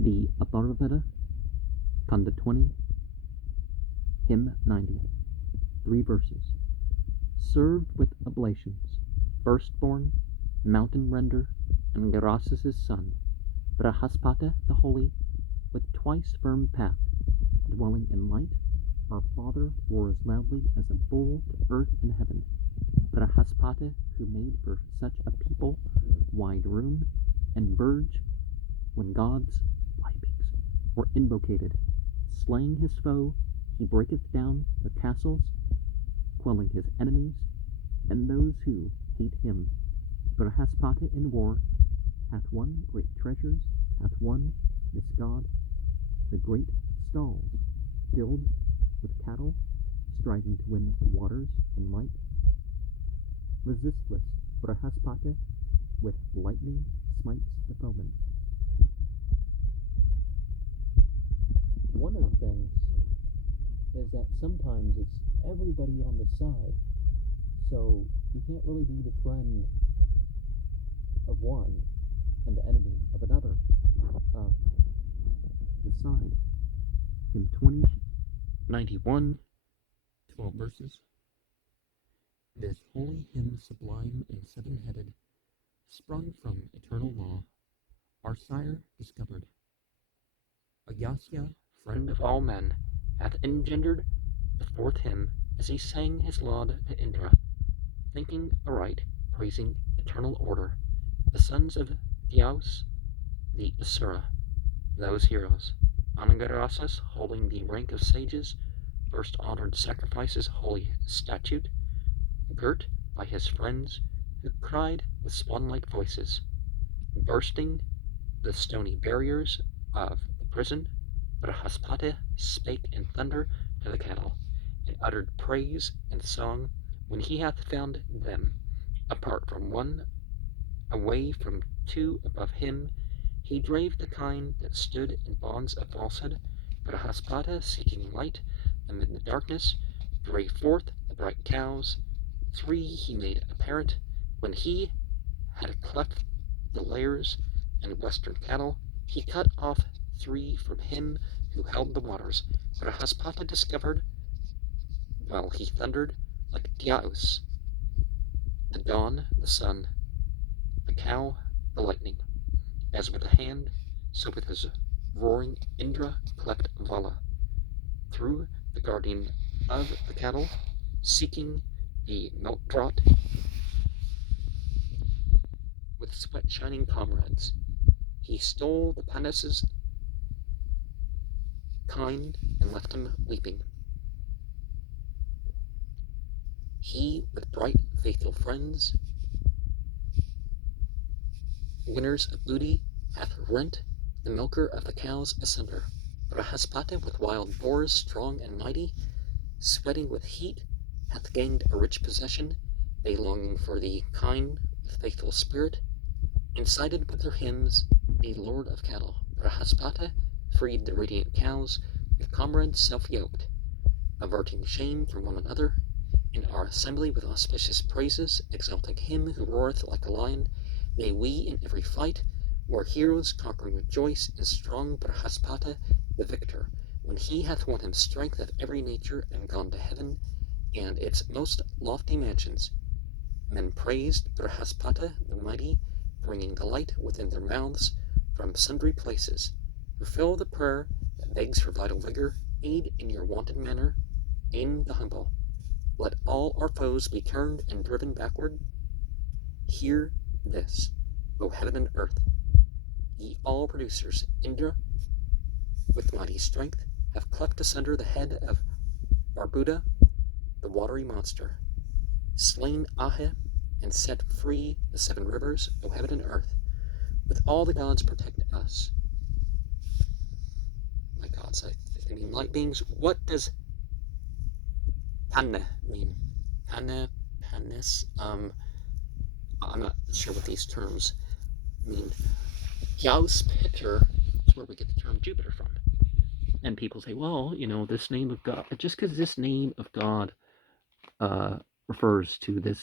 The Atharvaveda, Kanda 20, Hymn 90, 3 verses. Served with oblations, firstborn, mountain render, and Grasis' son, Brahaspata the holy, with twice firm path, dwelling in light, our father roars loudly as a bull to earth and heaven. Brahaspata, who made for such a people wide room and verge, when gods, pipings, were invocated, slaying his foe, he breaketh down the castles, quelling his enemies, and those who hate him. Brahaspata in war hath won great treasures, hath won this god, the great stalls, filled with cattle, striving to win waters and light. Resistless Brahaspata with lightning smites the foeman. One of the things is that sometimes it's everybody on the side, so you can't really be the friend of one and the enemy of another. The side. Hymn 20, 91, 12 verses. This holy hymn sublime and seven-headed, sprung from eternal law, our sire discovered. Agyasya, friend of all men, hath engendered the fourth hymn as he sang his laud to Indra, thinking aright, praising eternal order, the sons of Dyaus, the Asura, those heroes, Anangarasas, holding the rank of sages, first honored sacrifices holy statute, girt by his friends, who cried with swan-like voices, bursting the stony barriers of the prison. Brahaspata spake in thunder to the cattle, and uttered praise and song when he hath found them, apart from one, away from two above him. He drave the kind that stood in bonds of falsehood. Brahaspata, seeking light amid the darkness, drave forth the bright cows. 3 he made apparent, when he had cleft the lairs and western cattle. He cut off 3 from him who held the waters. Brahaspata discovered, while he thundered like Dyaus, the dawn, the sun, the cow, the lightning. As with a hand, so with his roaring Indra cleft Vala, through the guardian of the cattle, seeking the milk draught, with sweat-shining comrades. He stole the Panis's kind and left him weeping. He, with bright, faithful friends, winners of booty, hath rent the milker of the cows asunder. Brahaspata, with wild boars, strong and mighty, sweating with heat, hath gained a rich possession. They, longing for the kine with faithful spirit, incited with their hymns the lord of cattle. Brahaspata freed the radiant cows, with comrades self-yoked, averting shame from one another, in our assembly with auspicious praises, exalting him who roareth like a lion. May we in every fight, where heroes conquering rejoice in strong Brahaspata the victor, when he hath won him strength of every nature and gone to heaven and its most lofty mansions. Men praised Brahaspata the mighty, bringing the light within their mouths from sundry places. Fulfill the prayer that begs for vital vigor, aid in your wonted manner, aim the humble. Let all our foes be turned and driven backward. Hear this, O heaven and earth, ye all producers. Indra, with mighty strength, have cleft asunder the head of Barbuda, the watery monster, slain Ahe, and set free the 7 rivers, O heaven and earth. With all the gods protect us. My gods, I mean light beings. What does Panna mean? Panna, Panis, I'm not sure what these terms mean. Yaus Peter is where we get the term Jupiter from. And people say, well, this name of God, just because this name of God refers to this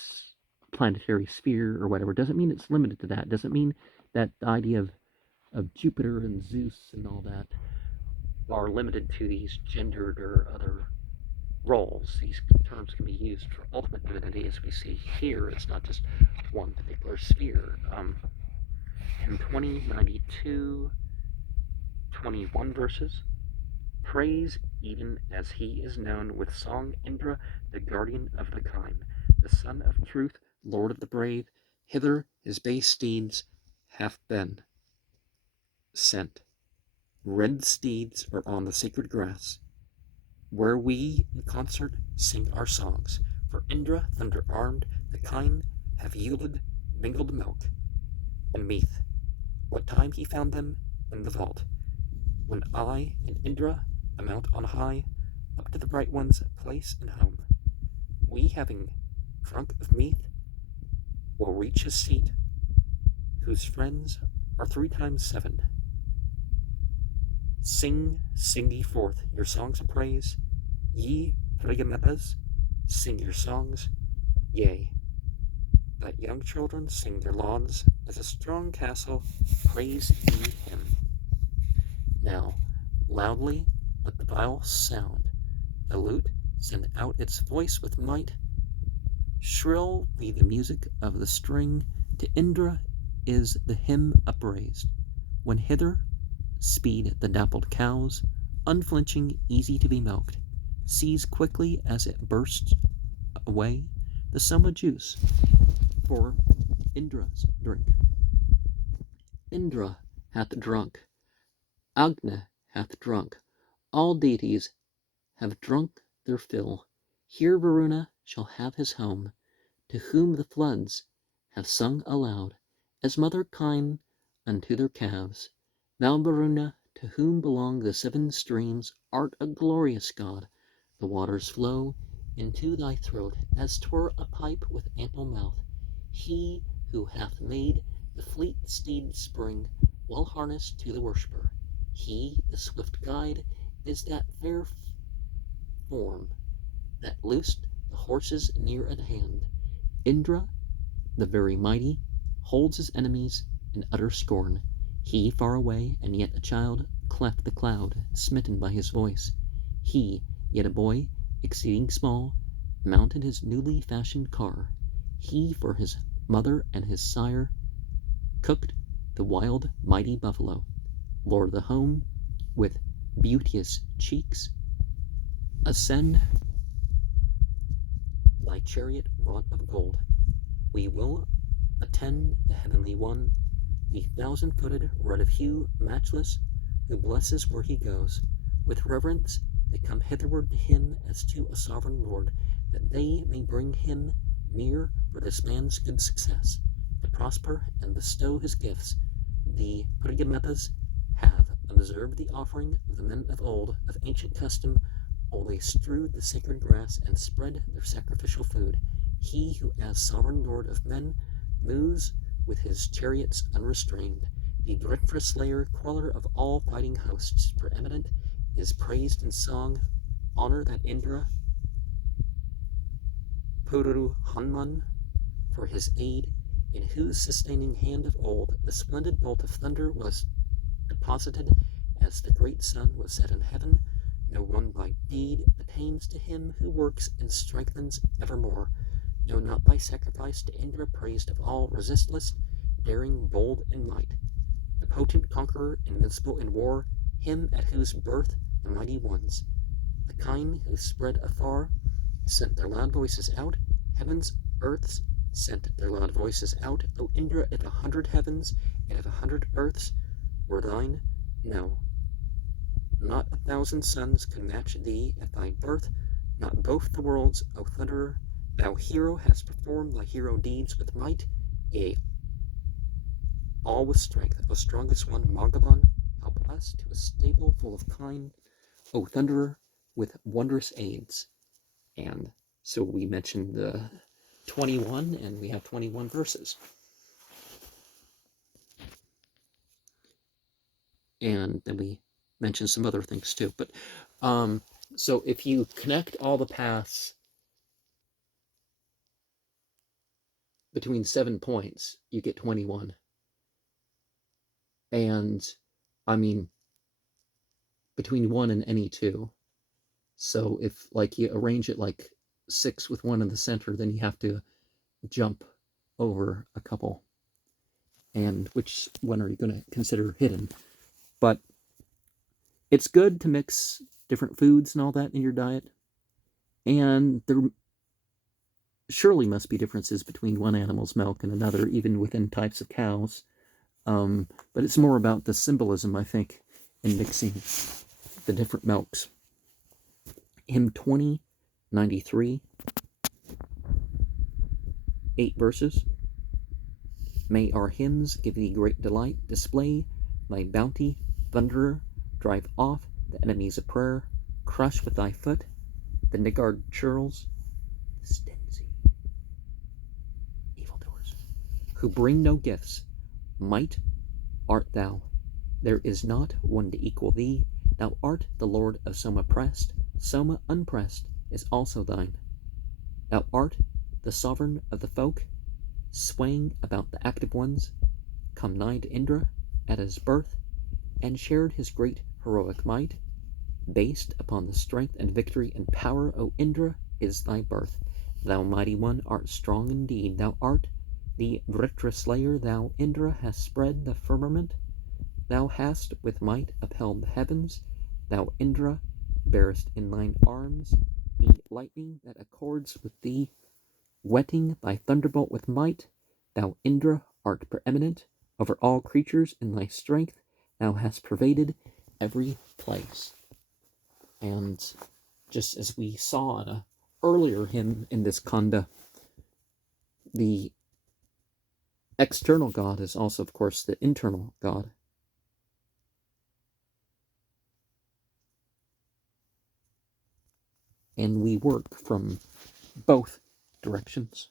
planetary sphere or whatever, doesn't mean it's limited to that. Doesn't mean that the idea of of Jupiter and Zeus and all that are limited to these gendered or other roles. These terms can be used for ultimate divinity, as we see here. It's not just one particular sphere. In 2092, 21 verses, praise even as he is known with song Indra, the guardian of the kine, the son of truth, lord of the brave, hither his base steeds have been sent. Red steeds are on the sacred grass, where we in concert sing our songs. For Indra, thunder armed, the kine have yielded mingled milk and meath. What time he found them in the vault, when I and Indra amount on high, up to the bright one's place and home. We, having drunk of meath, will reach his seat, whose friends are 3 times 7. Sing ye forth your songs of praise, ye Pragametas, sing your songs, yea. Let young children sing their lauds, as a strong castle, praise ye him. Now, loudly let the viol sound, the lute send out its voice with might. Shrill be the music of the string, to Indra is the hymn upraised. When hither speed the dappled cows, unflinching, easy to be milked, seize quickly as it bursts away the summer juice for Indra's drink. Indra hath drunk, Agna hath drunk, all deities have drunk their fill. Here Varuna shall have his home, to whom the floods have sung aloud, as mother kine unto their calves. Thou, Varuna, to whom belong the 7 streams, art a glorious god. The waters flow into thy throat, as 'twere a pipe with ample mouth. He who hath made the fleet steed spring, well harnessed to the worshipper, he, the swift guide, is that fair form that loosed the horses near at hand. Indra, the very mighty, holds his enemies in utter scorn. He, far away, and yet a child, cleft the cloud, smitten by his voice. He, yet a boy, exceeding small, mounted his newly fashioned car. He, for his mother and his sire, cooked the wild, mighty buffalo. Lord of the home, with beauteous cheeks, ascend thy chariot wrought of gold. We will attend the heavenly one, the 1,000-footed, red of hue, matchless, who blesses where he goes. With reverence they come hitherward to him as to a sovereign lord, that they may bring him near for this man's good success, to prosper and bestow his gifts. The Pragametas have observed the offering of the men of old, of ancient custom, while they strewed the sacred grass and spread their sacrificial food. He who, as sovereign lord of men, moves with his chariots unrestrained, the dreadful slayer, queller of all fighting hosts, preeminent, is praised in song. Honor that Indra, Puru Hanman, for his aid, in whose sustaining hand of old the splendid bolt of thunder was deposited, as the great sun was set in heaven. No one by deed attains to him who works and strengthens evermore. No, not by sacrifice to Indra, praised of all, resistless, daring, bold in might. The potent conqueror, invincible in war, him at whose birth the mighty ones, the kine who spread afar, sent their loud voices out. Heavens, earths, sent their loud voices out. O Indra, if 100 heavens and if 100 earths were thine, no, not 1,000 suns could match thee at thy birth, not both the worlds, O thunderer. Thou hero hast performed thy hero deeds with might, yea, all with strength. O strongest one, Magavan, help us to a stable full of kine, O thunderer, with wondrous aids. And so we mentioned the 21, and we have 21 verses. And then we mentioned some other things too. But so if you connect all the paths between 7 points, you get 21. And I mean, between 1 and any 2. So if like you arrange it like 6 with 1 in the center, then you have to jump over a couple. And which one are you going to consider hidden? But it's good to mix different foods and all that in your diet. And there surely must be differences between one animal's milk and another, even within types of cows. But it's more about the symbolism, I think, in mixing the different milks. Hymn 2093, 8 verses. May our hymns give thee great delight, display thy bounty, thunderer, drive off the enemies of prayer, crush with thy foot the niggard churls, the stingy evildoers, who bring no gifts. Might art thou, there is not one to equal thee. Thou art the Lord of Soma pressed, Soma unpressed is also thine. Thou art the sovereign of the folk, swaying about the active ones. Come nigh to Indra at his birth, and shared his great heroic might. Based upon the strength and victory and power, O Indra, is thy birth. Thou mighty one art strong indeed. Thou art the Vritra slayer. Thou, Indra, hast spread the firmament. Thou hast with might upheld the heavens. Thou, Indra, bearest in thine arms the lightning that accords with thee, whetting thy thunderbolt with might. Thou, Indra, art preeminent over all creatures in thy strength. Thou hast pervaded every place. And just as we saw in an earlier hymn in this Kanda, the external God is also, of course, the internal God. And we work from both directions.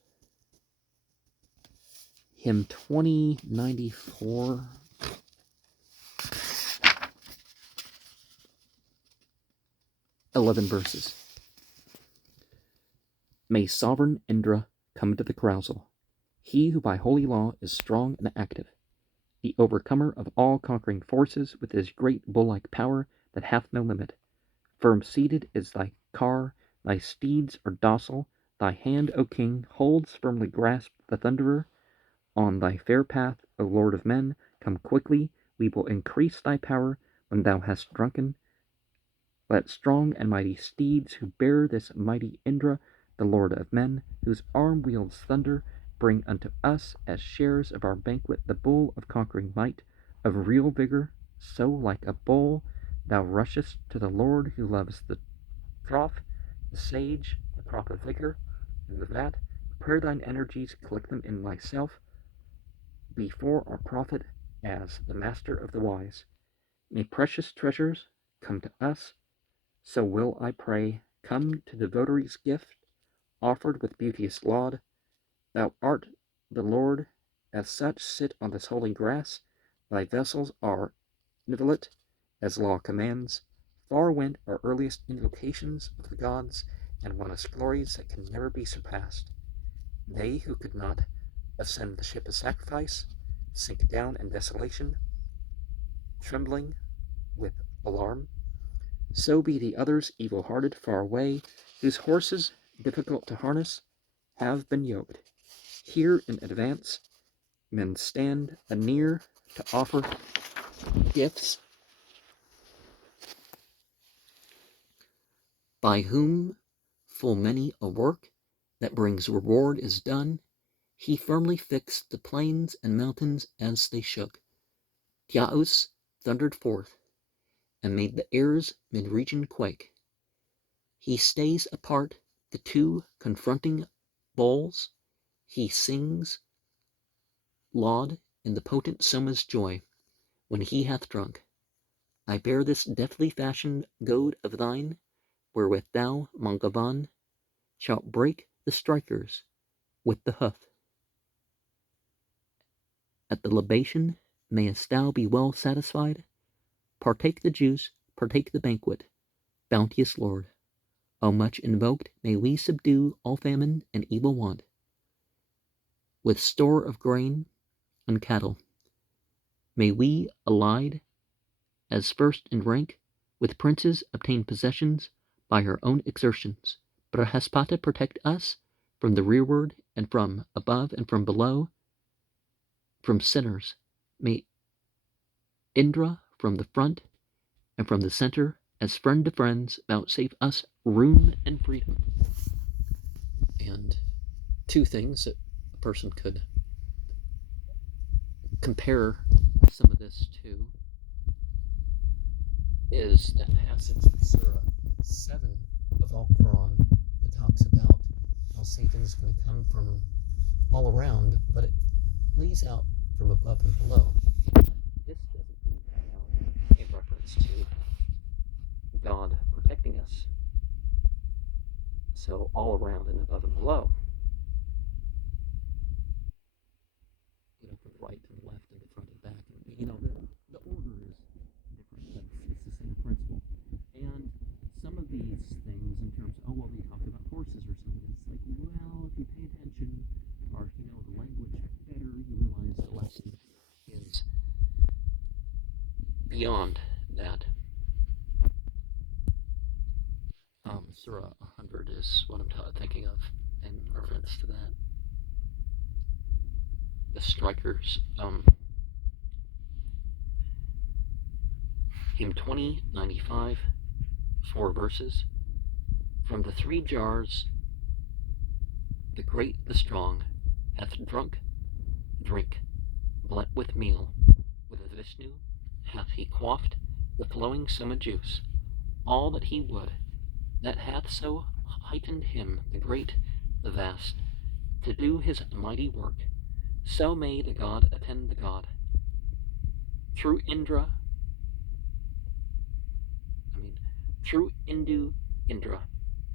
Hymn 2094. (11 verses). May sovereign Indra come to the carousal, he who by holy law is strong and active, the overcomer of all conquering forces with his great bull-like power that hath no limit. Firm-seated is thy car, thy steeds are docile, thy hand, O king, holds firmly grasped the thunderer. On thy fair path, O lord of men, come quickly, we will increase thy power when thou hast drunken. Let strong and mighty steeds who bear this mighty Indra, the lord of men, whose arm wields thunder, bring unto us as shares of our banquet the bull of conquering might, of real vigor. So like a bull thou rushest to the Lord who loves the trough, the sage, the crop of vigor, and with that, prepare thine energies, collect them in thyself, before our prophet as the master of the wise. May precious treasures come to us, so will I pray, come to the votary's gift, offered with beauteous laud. Thou art the Lord, as such sit on this holy grass. Thy vessels are nivelate, as law commands. Far went our earliest invocations of the gods, and won us glories that can never be surpassed. They who could not ascend the ship of sacrifice, sink down in desolation, trembling with alarm. So be the others evil-hearted far away, whose horses, difficult to harness, have been yoked. Here in advance, men stand anear to offer gifts, by whom full many a work that brings reward is done. He firmly fixed the plains and mountains as they shook. Tiaus thundered forth, and made the airs mid-region quake. He stays apart the two confronting bowls. He sings laud in the potent Soma's joy, when he hath drunk. I bear this deftly fashioned goad of thine, wherewith thou, Mangavan, shalt break the strikers with the hoof. At the libation mayest thou be well satisfied. Partake the juice, partake the banquet, bounteous Lord. O much invoked, may we subdue all famine and evil want, with store of grain and cattle. May we, allied as first in rank, with princes obtain possessions by her own exertions. Brahaspata protect us from the rearward and from above and from below, from sinners. May Indra from the front and from the center, as friend to friends, vouchsafe us room and freedom. And two things that a person could compare some of this to is that passage in Surah 7 of Al-Quran that talks about how Satan's going to come from all around, but it leaves out from above and below. This doesn't leave that out in reference to God protecting us. So all around and above and below. From the right and the left and the front and back. And, the order is different, but it's the same principle. And some of these things in terms of, they talked about horses or something, it's like, well, if you pay attention or if you know the language better, you realize the lesson is beyond that. Surah 100 is what I'm thinking of in reference to that. The strikers, hymn 2095, 4 verses. From the 3 jars, the great, the strong, hath drunk, drink, blent with meal. With Vishnu hath he quaffed the flowing soma juice, all that he would, that hath so heightened him, the great, the vast, to do his mighty work. So may the God attend the God. Through Indra,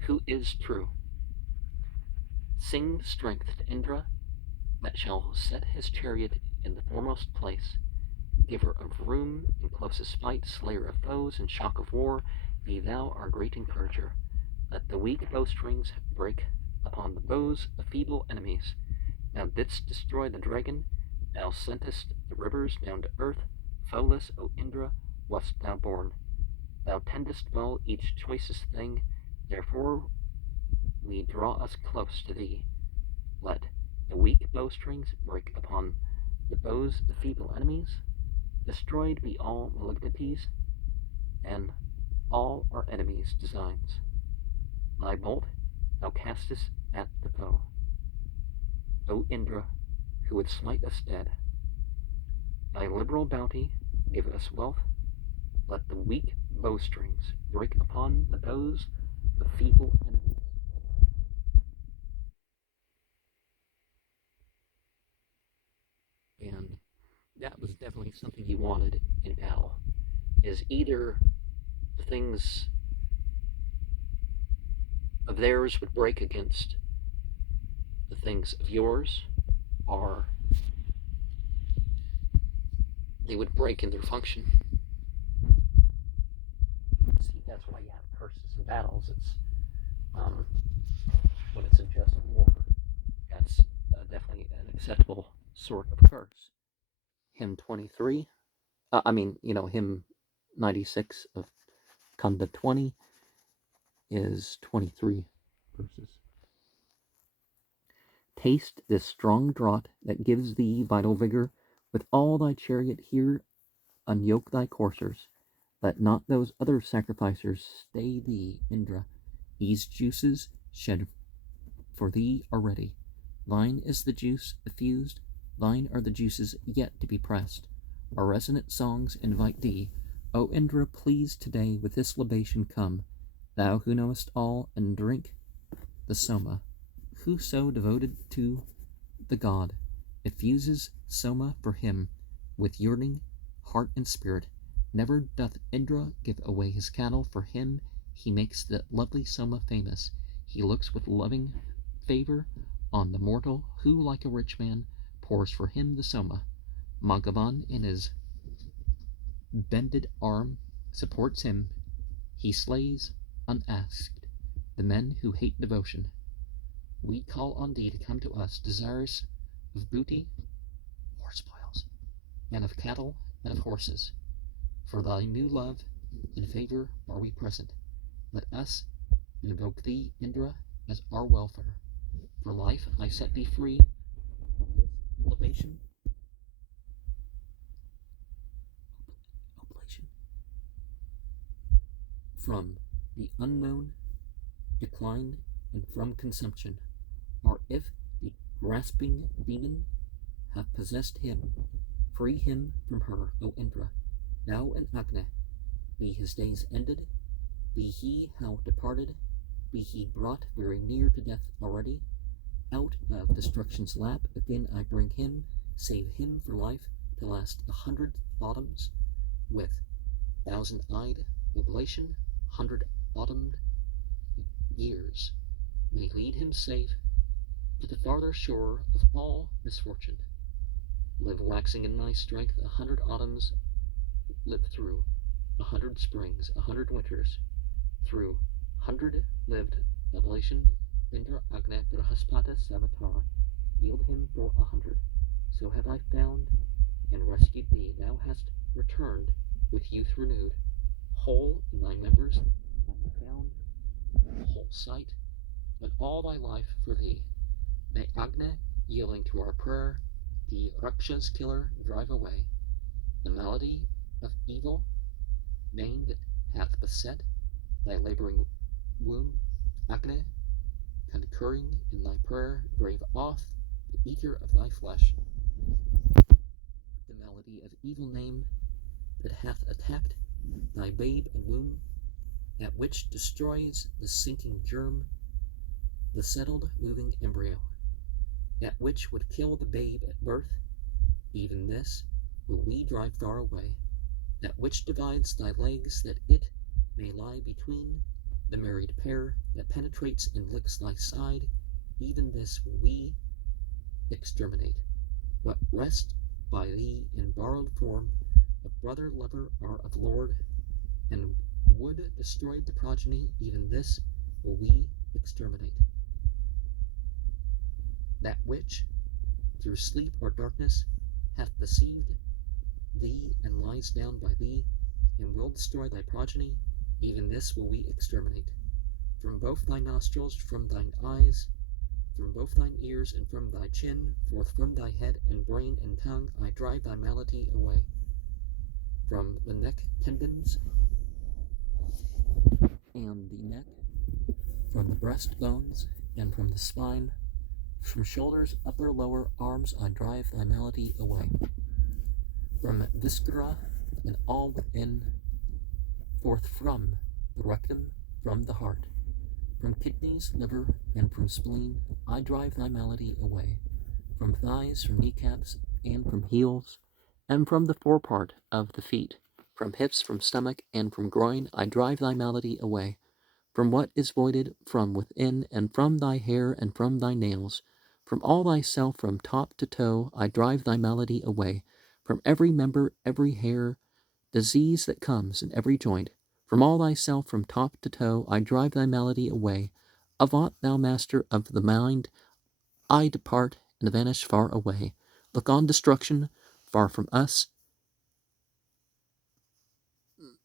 who is true. Sing strength to Indra, that shall set his chariot in the foremost place, giver of room in closest fight, slayer of foes in shock of war, be thou our great encourager. Let the weak bowstrings break upon the bows of feeble enemies. Thou didst destroy the dragon, thou sentest the rivers down to earth, foeless, O Indra, wast thou born. Thou tendest well each choicest thing, therefore we draw us close to thee. Let the weak bowstrings break upon the bows of feeble enemies. Destroyed be all malignities, and all our enemies' designs. Thy bolt thou castest at the foe, O Indra, who would smite us dead. Thy liberal bounty give us wealth. Let the weak bowstrings break upon the bows of feeble enemies. And that was definitely something he wanted in battle, is either the things of theirs would break against the things of yours, or they would break in their function. See, that's why you have curses in battles. It's when it's a just war. That's definitely an acceptable sort of curse. Hymn 23, hymn 96 of Kanda 20 is 23 verses. Taste this strong draught that gives thee vital vigor. With all thy chariot here, unyoke thy coursers. Let not those other sacrificers stay thee, Indra. These juices shed for thee are ready. Thine is the juice effused, thine are the juices yet to be pressed. Our resonant songs invite thee, O Indra, please today with this libation come, thou who knowest all, and drink the soma. Whoso devoted to the god effuses soma for him with yearning heart and spirit. Never doth Indra give away his cattle for him. He makes the lovely soma famous. He looks with loving favor on the mortal who, like a rich man, pours for him the soma. Magavan in his bended arm supports him. He slays unasked the men who hate devotion. We call on thee to come to us, desirous of booty or spoils, and of cattle and of horses. For thy new love and favor are we present. Let us invoke thee, Indra, as our welfare. For life I set thee free from this oblation, from the unknown decline, and from consumption. Or if the grasping demon have possessed him, free him from her, O Indra. Thou and Agni, be his days ended, be he how departed, be he brought very near to death already. Out of destruction's lap again I bring him, save him for life to last 100 autumns, with 1,000-eyed oblation, 100 autumned years, may lead him safe to the farther shore of all misfortune. Live waxing in thy strength 100 autumns, live through 100 springs, 100 winters, through 100 lived oblation, Indra Agni Brahaspata Savatara, yield him for 100. So have I found and rescued thee. Thou hast returned with youth renewed, whole in thy members, found whole sight, but all thy life for thee. May Agni, yielding to our prayer, the Raksha's killer drive away, the malady of evil, name that hath beset thy laboring womb. Agni, concurring in thy prayer, brave off the eater of thy flesh, the malady of evil name that hath attacked thy babe and womb, that which destroys the sinking germ, the settled moving embryo, that which would kill the babe at birth, even this will we drive far away, that which divides thy legs, that it may lie between the married pair, that penetrates and licks thy side, even this will we exterminate. What rest by thee in borrowed form of brother lover are of lord, and would destroy the progeny, even this will we exterminate. That which, through sleep or darkness, hath deceived thee and lies down by thee, and will destroy thy progeny, even this will we exterminate. From both thy nostrils, from thine eyes, from both thine ears, and from thy chin, forth from thy head and brain and tongue, I drive thy malady away. From the neck tendons and the neck, from the breast bones, and from the spine, from shoulders, upper, lower, arms, I drive thy malady away. From viscera and all within, forth from the rectum, from the heart, from kidneys, liver, and from spleen, I drive thy malady away. From thighs, from kneecaps, and from heels, and from the forepart of the feet, from hips, from stomach, and from groin, I drive thy malady away. From what is voided from within, and from thy hair, and from thy nails, from all thyself, from top to toe, I drive thy malady away. From every member, every hair, disease that comes in every joint, from all thyself, from top to toe, I drive thy malady away. Avaunt, thou master of the mind, I depart and vanish far away. Look on destruction, far from us.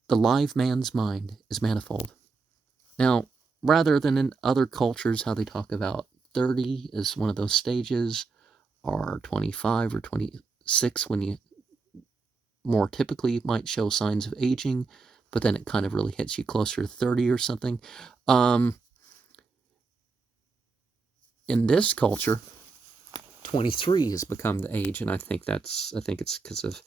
The live man's mind is manifold. Now, rather than in other cultures, how they talk about 30 as one of those stages, or 25 or 26 when you more typically might show signs of aging, but then it kind of really hits you closer to 30 or something. In this culture, 23 has become the age, and I think it's because of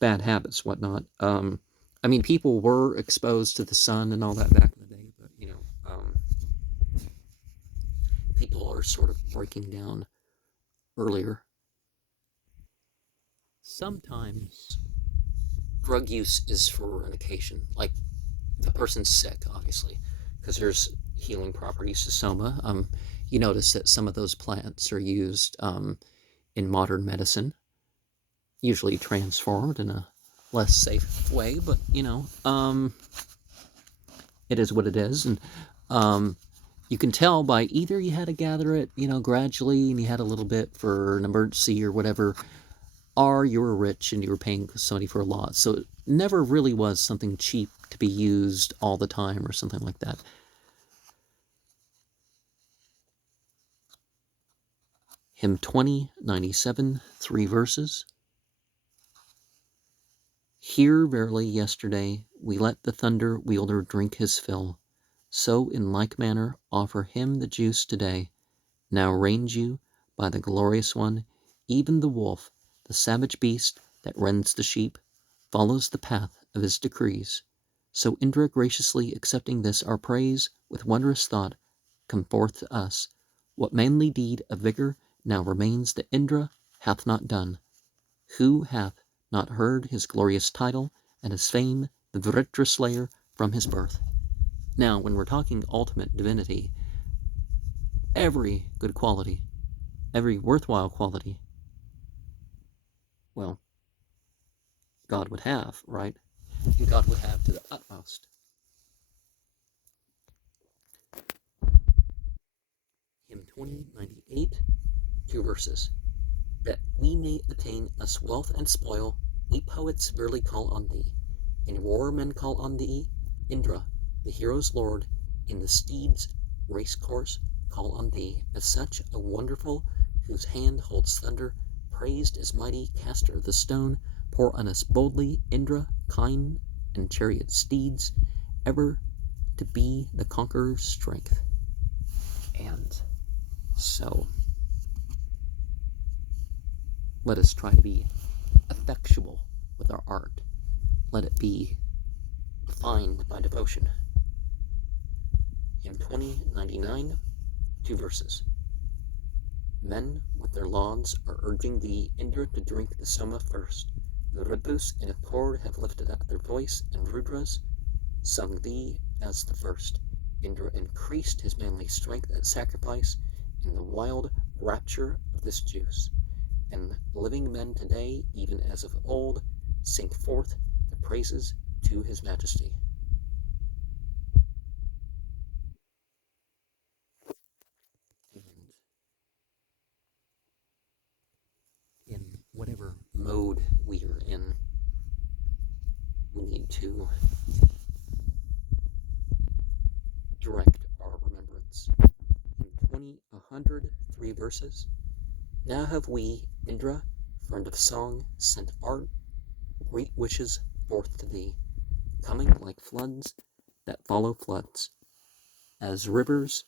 bad habits, whatnot. I mean, people were exposed to the sun and all that back in the day, but people are sort of breaking down earlier. Sometimes drug use is for an occasion, like the person's sick, obviously, because there's healing properties to soma. You notice that some of those plants are used in modern medicine, usually transformed in a less safe way, but it is what it is. And You can tell by either you had to gather it, gradually, and you had a little bit for an emergency or whatever, or you were rich and you were paying somebody for a lot. So it never really was something cheap to be used all the time or something like that. Hymn 2097, 3 verses. Here verily yesterday we let the thunder wielder drink his fill. So in like manner offer him the juice today. Now range you by the glorious one, even the wolf, the savage beast that rends the sheep, follows the path of his decrees. So Indra graciously accepting this our praise, with wondrous thought, come forth to us. What manly deed of vigor now remains that Indra hath not done? Who hath not heard his glorious title and his fame, the Vritra slayer from his birth? Now, when we're talking ultimate divinity, every good quality, every worthwhile quality, well, God would have, right? And God would have to the utmost. Hymn 2098, 2 verses. That we may attain us wealth and spoil, we poets verily call on thee. In war men call on thee, Indra, the hero's lord, in the steed's race course call on thee, as such a wonderful, whose hand holds thunder, praised as mighty caster of the stone, pour on us boldly, Indra, kind and chariot steeds, ever to be the conqueror's strength. And so, let us try to be effectual with our art. Let it be defined by devotion. Hymn 2099, 2 verses. Men with their lauds are urging thee, Indra, to drink the Soma first. The Ribus in accord have lifted up their voice, and Rudras sung thee as the first. Indra increased his manly strength at sacrifice in the wild rapture of this juice. And living men today, even as of old, sing forth the praises to his majesty. And in whatever mode we are in, we need to direct our remembrance. In 103 verses, now have we, Indra, friend of song, sent art, great wishes forth to thee, coming like floods that follow floods, as rivers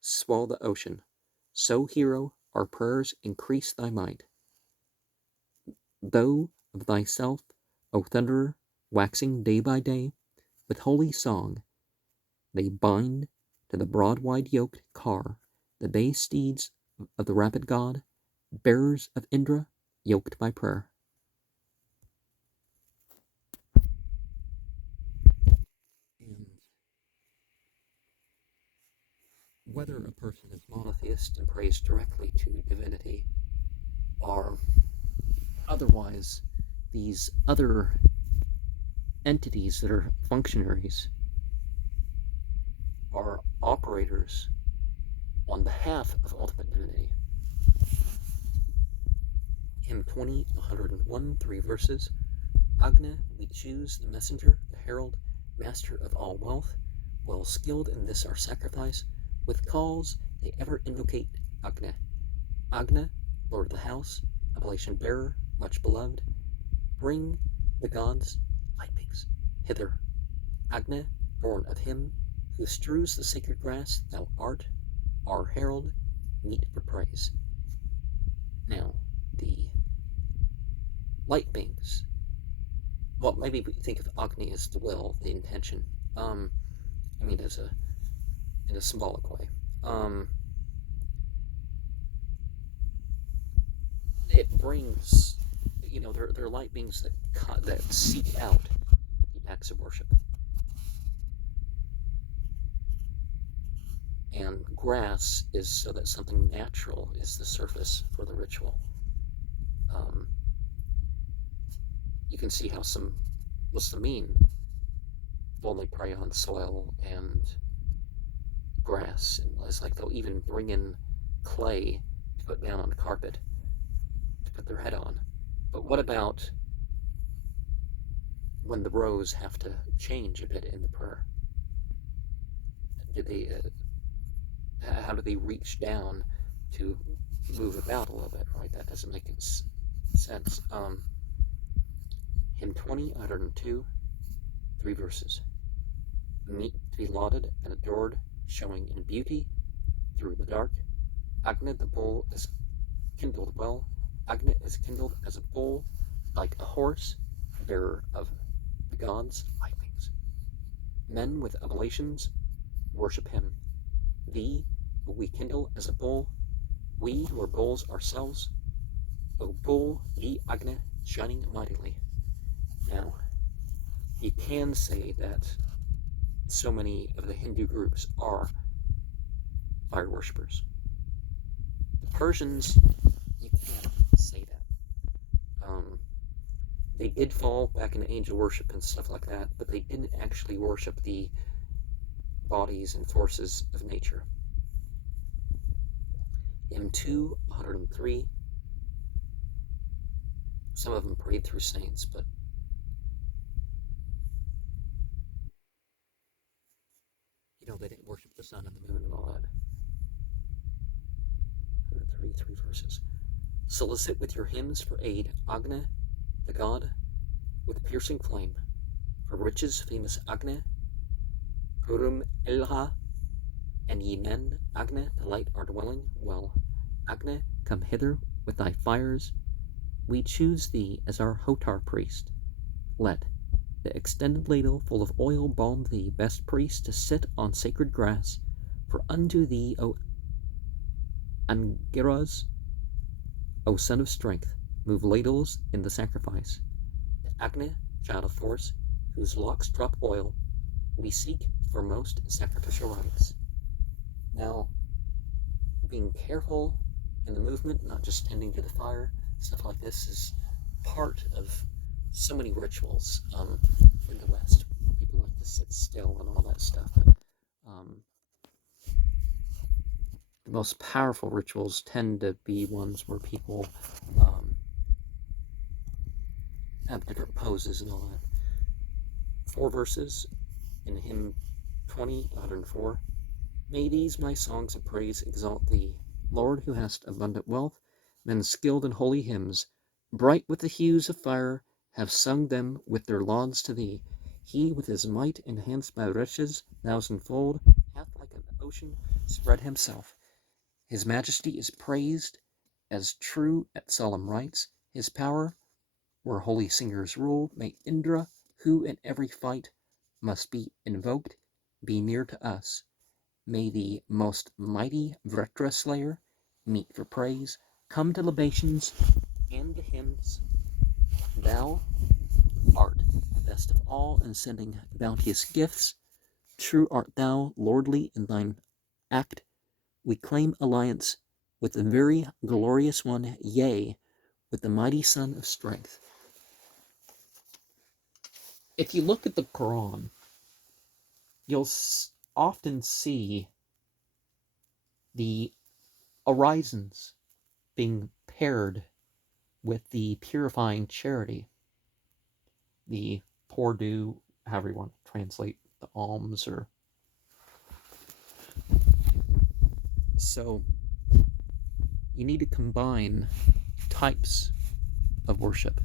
swell the ocean. So, hero, our prayers increase thy might. Thou of thyself, O thunderer, waxing day by day, with holy song, they bind to the broad-wide yoked car the bay steeds of the rapid god, bearers of Indra, yoked by prayer. And whether a person is monotheist and prays directly to divinity, or otherwise these other entities that are functionaries are operators on behalf of ultimate divinity. Hymn 20, 101, 3 verses. Agna, we choose the messenger, the herald, master of all wealth, well skilled in this our sacrifice, with calls they ever invocate Agna. Agna, lord of the house, oblation bearer, much beloved, bring the gods, light beings, hither. Agna, born of him who strews the sacred grass, thou art our herald, meet for praise. Now, the light beings. Well, maybe we think of Agni as the will, the intention. As in a symbolic way. It brings, they're light beings that seek out the acts of worship. And grass is so that something natural is the surface for the ritual. You can see how some Muslimin only prey on soil and grass, and it's like they'll even bring in clay to put down on the carpet to put their head on. But what about when the rows have to change a bit in the prayer? Do they? How do they reach down to move about a little bit? Right, that doesn't make any sense. Hymn 20, 102, 3 verses. Meet to be lauded and adored, showing in beauty through the dark. Agni the bull is kindled well. Agni is kindled as a bull, like a horse, bearer of the gods' lightnings. Men with oblations worship him. Thee will we kindle as a bull, we who are bulls ourselves. O bull, ye Agni, shining mightily. Now, you can say that so many of the Hindu groups are fire worshippers. The Persians, you can't say that. They did fall back into angel worship and stuff like that, but they didn't actually worship the bodies and forces of nature. Hymn 2, 103. Some of them prayed through saints, but they didn't worship the sun and the moon and all that. 103, 3 verses. Solicit with your hymns for aid Agni, the god, with piercing flame. For riches famous Agni, Purum Ilha, and ye men, Agni, the light our dwelling. Well, Agni, come hither with thy fires. We choose thee as our Hotar priest. Let the extended ladle full of oil balm thee, best priest, to sit on sacred grass. For unto thee, O Angiras, O son of strength, move ladles in the sacrifice. The Agni, child of force, whose locks drop oil, we seek foremost in sacrificial rites. Now, being careful in the movement, not just tending to the fire, stuff like this is part of so many rituals in the West. People like to sit still and all that stuff. But, the most powerful rituals tend to be ones where people have different poses and all that. 4 verses in hymn 20, 104. May these my songs of praise exalt thee, Lord, who hast abundant wealth. Men skilled in holy hymns, bright with the hues of fire, have sung them with their lauds to thee. He with his might enhanced by riches thousandfold hath like an ocean spread himself. His majesty is praised as true at solemn rites. His power, where holy singers rule, may Indra, who in every fight must be invoked, be near to us. May the most mighty Vretra slayer meet for praise, come to libations and to hymns. Thou art the best of all in sending bounteous gifts. True art thou, lordly in thine act. We claim alliance with the very glorious one, yea, with the mighty son of strength. If you look at the Quran, you'll often see the orisons being paired with the purifying charity, the poor do, however you want to translate the alms, or so you need to combine types of worship